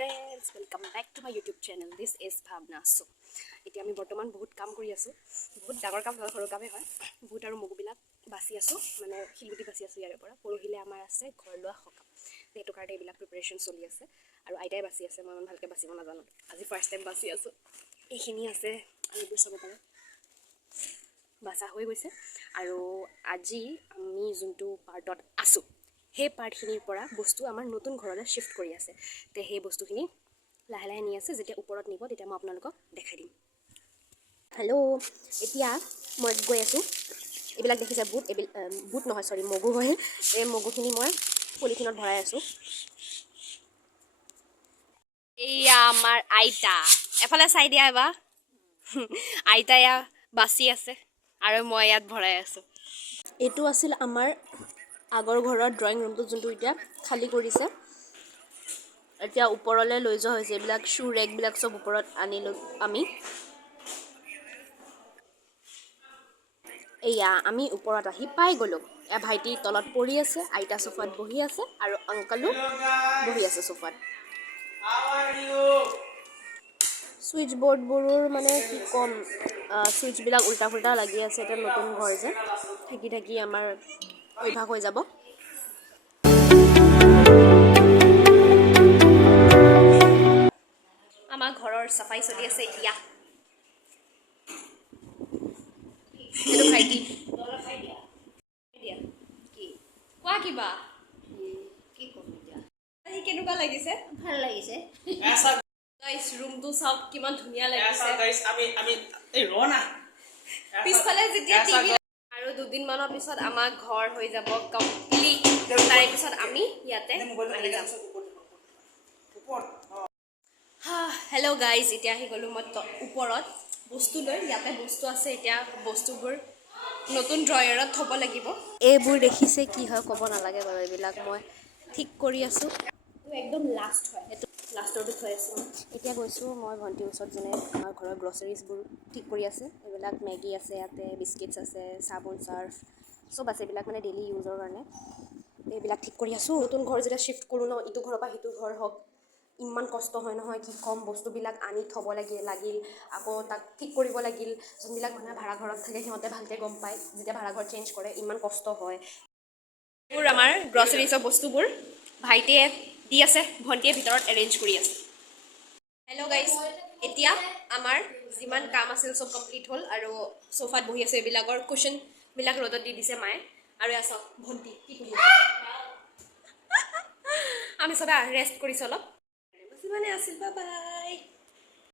friends, welcome back to my YouTube channel. This is Bhavna. So, এতিয়া আমি বৰ্তমান বহুত কাম কৰি আছো। বহুত ডাঙৰ কাম সৰু কামে হয়। বহুত আৰু মগুবিলাক বাছি আছো, মানে শিলগুটি বাছি আছো ইয়াৰ পৰা। পৰহিলে আমাৰ আছে ঘৰলোৱা সকাম। সেইটো কাৰণে এইবিলাক প্ৰিপাৰেচন চলি আছে আৰু আইতাই বাছি আছে, মই ইমান ভালকৈ বাছিব নাজানো। আজি ফাৰ্ষ্ট টাইম বাছি আছো। এইখিনি আছে, আমিবোৰ চাব পাৰে। বাছা হৈ গৈছে আৰু আজি আমি যোনটো পাৰ্টত আছো সেই পাৰ্টখিনিৰ পৰা বস্তু আমাৰ নতুন ঘৰলৈ শিফ্ট কৰি আছে। তে সেই বস্তুখিনি লাহে লাহে নি আছে, যেতিয়া ওপৰত নিব তেতিয়া মই আপোনালোকক দেখাই দিম। হেল্ল', এতিয়া মই গৈ আছোঁ। এইবিলাক দেখিছে বুট নহয়, চৰি মগু হয়। এই মগুখিনি মই পলিথিনত ভৰাই আছোঁ। এয়া আমাৰ আইতা, এফালে চাই দিয়া এবাৰ। আইতা এয়া বাচি আছে আৰু মই ইয়াত ভৰাই আছোঁ। এইটো আছিল আমাৰ আগৰ ঘৰৰ ড্ৰয়িং ৰুমটো, যোনটো এতিয়া খালী কৰিছে। এতিয়া ওপৰলৈ লৈ যোৱা হৈছে, এইবিলাক শ্বু ৰেকবিলাক চব ওপৰত আনিলোঁ আমি। এয়া আমি ওপৰত আহি পাই গ'লোঁ। ভাইটি তলত পৰি আছে, আইতা চোফাত বহি আছে আৰু আংকলো বহি আছে চোফাত। ছুইচ বৰ্ডবোৰৰ মানে কি ক'ম, ছুইচবিলাক উল্টা ফুল্টা লাগি আছে। এতিয়া নতুন ঘৰ যে, থাকি থাকি আমাৰ অভ্যাস হৈ যাব। আমাৰ ঘৰৰ চাফাই চলি আছে এতিয়া। এইটো ভাইটি কি কোৱা কিবা কি ক'ম এতিয়া। কেনেকুৱা লাগিছে? ভাল লাগিছে। গাইস ৰুমটো চাওক কিমান ধুনীয়া লাগিছে। পিছফালে যেতিয়া টিভি আৰু দুদিনমানৰ পিছত আমাৰ ঘৰ হৈ যাব কমপ্লিট। তাৰে পিছত আমি ইয়াতে আহি যাম। হেল্ল' গাইজ, এতিয়া আহি গ'লোঁ মই ওপৰত বস্তু লৈ। ইয়াতে বস্তু আছে, এতিয়া বস্তুবোৰ নতুন ড্ৰয়াৰত থ'ব লাগিব। এইবোৰ দেখিছে কি হয় ক'ব নালাগে বাৰু, এইবিলাক মই ঠিক কৰি আছোঁ। এইটো একদম লাষ্ট হয়, সেইটো লাষ্টৰটো থৈ আছোঁ। এতিয়া গৈছোঁ মই ভণ্টিৰ ওচৰত, যেনে আমাৰ ঘৰৰ গ্ৰচাৰিজবোৰ ঠিক কৰি আছে। এইবিলাক মেগী আছে, ইয়াতে বিস্কিটছ আছে, চাবোন চাৰ্ফ চব আছে। এইবিলাক মানে ডেইলি ইউজৰ কাৰণে এইবিলাক ঠিক কৰি আছোঁ। নতুন ঘৰ যেতিয়া শ্বিফ্ট কৰোঁ ন, ইটো ঘৰৰ পৰা সিটো ঘৰ হওক, ইমান কষ্ট হয় নহয় কি ক'ম। বস্তুবিলাক আনি থ'ব লাগিল, আকৌ তাক ঠিক কৰিব লাগিল। যোনবিলাক মানুহে ভাড়া ঘৰত থাকে সিহঁতে ভালকৈ গম পায়, যেতিয়া ভাড়া ঘৰ চেঞ্জ কৰে ইমান কষ্ট হয়। এইবোৰ আমাৰ গ্ৰচাৰিজৰ বস্তুবোৰ ভাইটিয়ে দি আছে, ভণ্টিয়ে ভিতৰত এৰেঞ্জ কৰি আছে। হেল্ল' গাইজ, এতিয়া আমাৰ যিমান কাম আছিল চব কমপ্লিট হ'ল আৰু চোফাত বহি আছে। এইবিলাকৰ কুশ্যনবিলাক ৰ'দত দি দিছে মায়ে। আৰু এয়া চাওক ভণ্টি কি কৰি আছে। আমি চবে ৰেষ্ট কৰিছোঁ অলপ। যিমানে আছিল, বাই বাই।